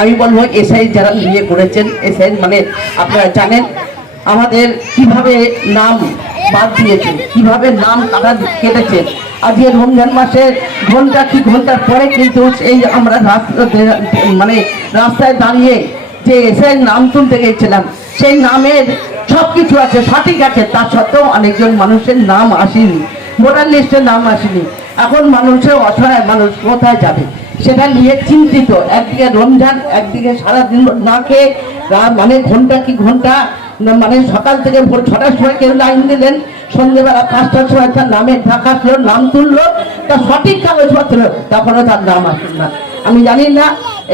আমি বলবো এসআই যারা নিয়ে করেছেন, এসআই মানে আপনারা জানেন আমাদের কিভাবে নাম বাদ দিয়েছে, কিভাবে নাম কাটা কেটেছে। আজকে রমজান মাসের ঘন্টার পরে কিন্তু এই আমরা মানে রাস্তায় দাঁড়িয়ে যে এসআই নাম তুলতে গেছিলাম, সেই নামের সব কিছু আছে, সঠিক আছে, তা সত্ত্বেও অনেকজন মানুষের নাম আসেনি, ভোটার লিস্টে নাম আসেনি। এখন মানুষের অসহায়, মানুষ কোথায় যাবে সেটা নিয়ে চিন্তিত। একদিকে রমজান, একদিকে সারাদিন না খেয়ে মানে ঘন্টা মানে সকাল থেকে ভোর 6টার সময় কেউ লাইন দিলেন, সন্ধ্যেবেলা 5টার সময় তার নামে ঢাকা ছিল, নাম তুললো, তার সঠিক কাগজপত্র, তারপরে তার নাম আসল না। আমি জানি না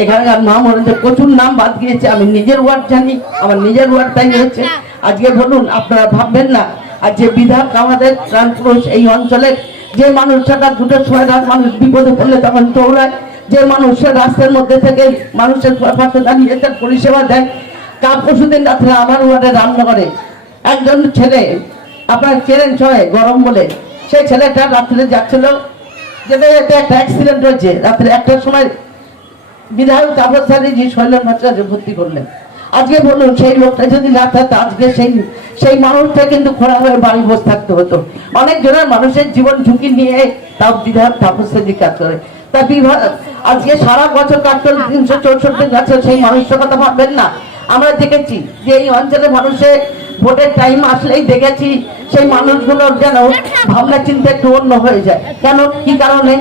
এখানকার নাম হয়েছে, প্রচুর নাম বাদ গিয়েছে। আমি নিজের ওয়ার্ড জানি, আমার নিজের ওয়ার্ড তাই হয়েছে। আজকে বলুন, আপনারা ভাববেন না আর যে বিধায়ক আমাদের প্রাণপুরুষ এই অঞ্চলের, যে মানুষটা 2টার সময় মানুষ বিপদে পড়লে তখন দৌড়ায়, যে মানুষের রাস্তার মধ্যে থেকে মানুষের পাশে দাঁড়িয়ে তার পরিষেবা দেয়। তার পরশুদিন রাত্রে আমার ওয়ার্ডে রামনগরে একজন ছেলে, আপনার চেনেন সবাই, গরম বলে, সেই ছেলেটা রাত্রে যাচ্ছিল, যেতে যেতে একটা অ্যাক্সিডেন্ট হয়েছে। রাত্রে 1টার সময় বিধায়ক তাপস চ্যাটার্জি শৈলেন ভট্টাচার্য ভর্তি করলেন। আজকে বলুন, সেই লোকটা যদি না থাকতো আজকে সেই মানুষটা কিন্তু খোঁড়া হয়ে বাড়ি বসে থাকতে হতো। অনেক জনের মানুষের জীবন ঝুঁকি নিয়ে তাও বিধায়ক তাপস চ্যাটার্জি কাজ করে। তা আজকে সারা বছর কাজ করে 364 গাছে, সেই মানুষের কথা ভাববেন না। আমরা দেখেছি যে এই অঞ্চলের মানুষের ভোটের টাইম আসলেই দেখেছি সেই মানুষগুলোর যেন ভাবনা চিন্তা একটু অন্য হয়ে যায়। কেন, কি কারণে?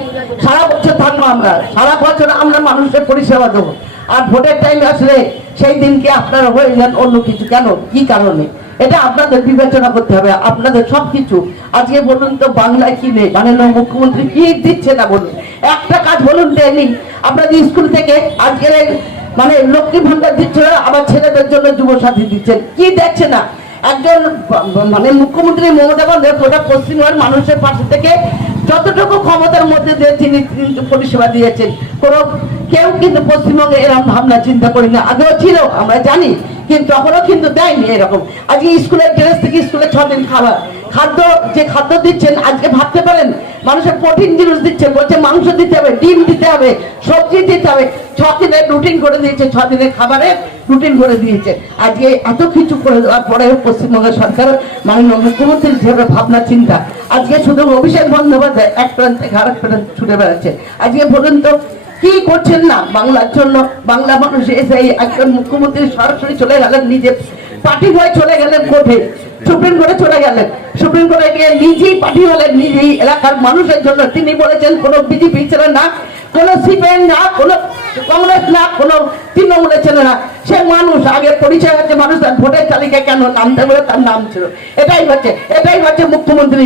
সারা বছর থাকবো আমরা, সারা বছর আমরা মানুষের পরিষেবা দেবো, আর ভোটের টাইম আসলে সেই দিনকে আপনারা হয়ে যান অন্য কিছু। কেন, কি কারণে? এটা আপনাদের বিবেচনা করতে হবে, আপনাদের সবকিছু। আজকে বলুন তো, বাংলায় কি নেই? মাননীয় মুখ্যমন্ত্রী কি দিচ্ছে না বলুন, একটা কাজ বলুন দেয়নি। আপনাদের স্কুল থেকে আজকে মানে লক্ষ্মী ভান্ডার দিচ্ছে, আবার ছেলেদের জন্য যুবসাথী দিচ্ছেন, কি দেখছে না? একজন মানে মুখ্যমন্ত্রী মমতা বন্দ্যোপাধ্যায় গোটা পশ্চিমবঙ্গের মানুষের পাশে থেকে যতটুকু ক্ষমতার মধ্যে দিয়ে তিনি কিন্তু পরিষেবা দিয়েছেন। কেউ কিন্তু পশ্চিমবঙ্গে এরকম ভাবনা চিন্তা করি না, আগেও ছিল আমরা জানি, কিন্তু তখনও কিন্তু দেয়নি এরকম। আজকে স্কুলের ড্রেস থেকে স্কুলে 6 দিন খাবার, খাদ্য যে খাদ্য দিচ্ছেন, আজকে ভাবতে পারেন মানুষের প্রোটিন জিনিস দিচ্ছে, বলছে মাংস দিতে হবে, ডিম দিতে হবে, সবজি দিতে হবে। 6 দিনের রুটিন করে দিয়েছে, 6 দিনের খাবারের রুটিন করে দিয়েছে। আজকে এত কিছু করে দেওয়ার পরে পশ্চিমবঙ্গের সরকার, মাননীয় মুখ্যমন্ত্রীর যেভাবে ভাবনা চিন্তা, আজকে শুধু অভিষেক বন্দ্যোপাধ্যায় এক প্রান্ত থেকে আরেক প্রান্ত ছুটে বেড়াচ্ছে। আজকে বলুন তো, কি করছেন না বাংলার জন্য? বাংলা মানুষ এসে একজন মুখ্যমন্ত্রী সরাসরি চলে গেলেন, নিজে পার্টি হয়ে চলে গেলেন কোর্টে, সুপ্রিম কোর্টে চলে গেলেন, সুপ্রিম কোর্টে গিয়ে নিজেই পার্টি হলেন, নিজেই এলাকার মানুষের জন্য। তিনি বলেছেন কোনো বিজেপি ছিল না, কোনো সিপিএম না, কোনো কংগ্রেস না, কোনো তৃণমূলের ছিল না। সে মানুষ আগে পরিচয় হচ্ছে মানুষ, তার ভোটের তালিকায় কেন নাম দেবে, তার নাম ছিল। এটাই হচ্ছে মুখ্যমন্ত্রী।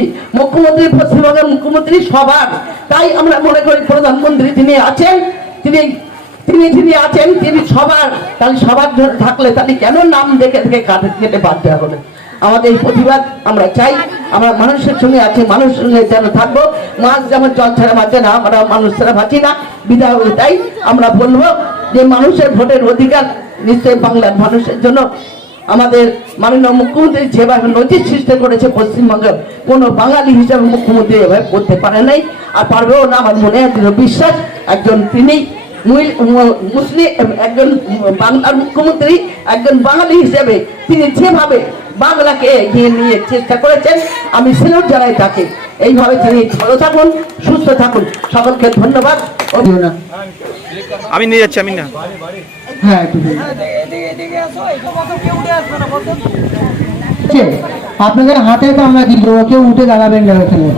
পশ্চিমবঙ্গের মুখ্যমন্ত্রী সবার। তাই আমরা মনে করি প্রধানমন্ত্রী যিনি আছেন, তিনি সবার। তাহলে সবার থাকলে তাহলে কেন নাম দেখে কেটে বাদ দেওয়া হলো? আমাদের এই প্রতিবাদ আমরা চাই, আমরা মানুষের সঙ্গে আছি, মানুষের সঙ্গে যেন থাকবো। মাছ যেমন জল ছাড়া বাঁচে না, আমরা মানুষ ছাড়া বাঁচি না। বিধায় তাই আমরা বলবো যে মানুষের ভোটের অধিকার নিশ্চয়ই বাংলার মানুষের জন্য। আমাদের মাননীয় মুখ্যমন্ত্রী যেভাবে নজির সৃষ্টি করেছে, পশ্চিমবঙ্গের কোনো বাঙালি হিসাবে মুখ্যমন্ত্রী এভাবে করতে পারে নাই, আর পারবেও না। আমার মনে হয় বিশ্বাস একজন তিনি মুসলিম, একজন বাংলার মুখ্যমন্ত্রী, একজন বাঙালি হিসেবে তিনি যেভাবে বাংলাকে এগিয়ে নিয়ে চেষ্টা করেছেন, আমি সেলুট জানাই তাকে। এইভাবে তিনি ভালো থাকুন, সুস্থ থাকুন। সকলকে ধন্যবাদ। আমি নিয়ে যাচ্ছি, আমি না, হ্যাঁ আপনাদের হাতে তো আমরা দিব, কেউ উঠে দাঁড়াবেন না এখানে।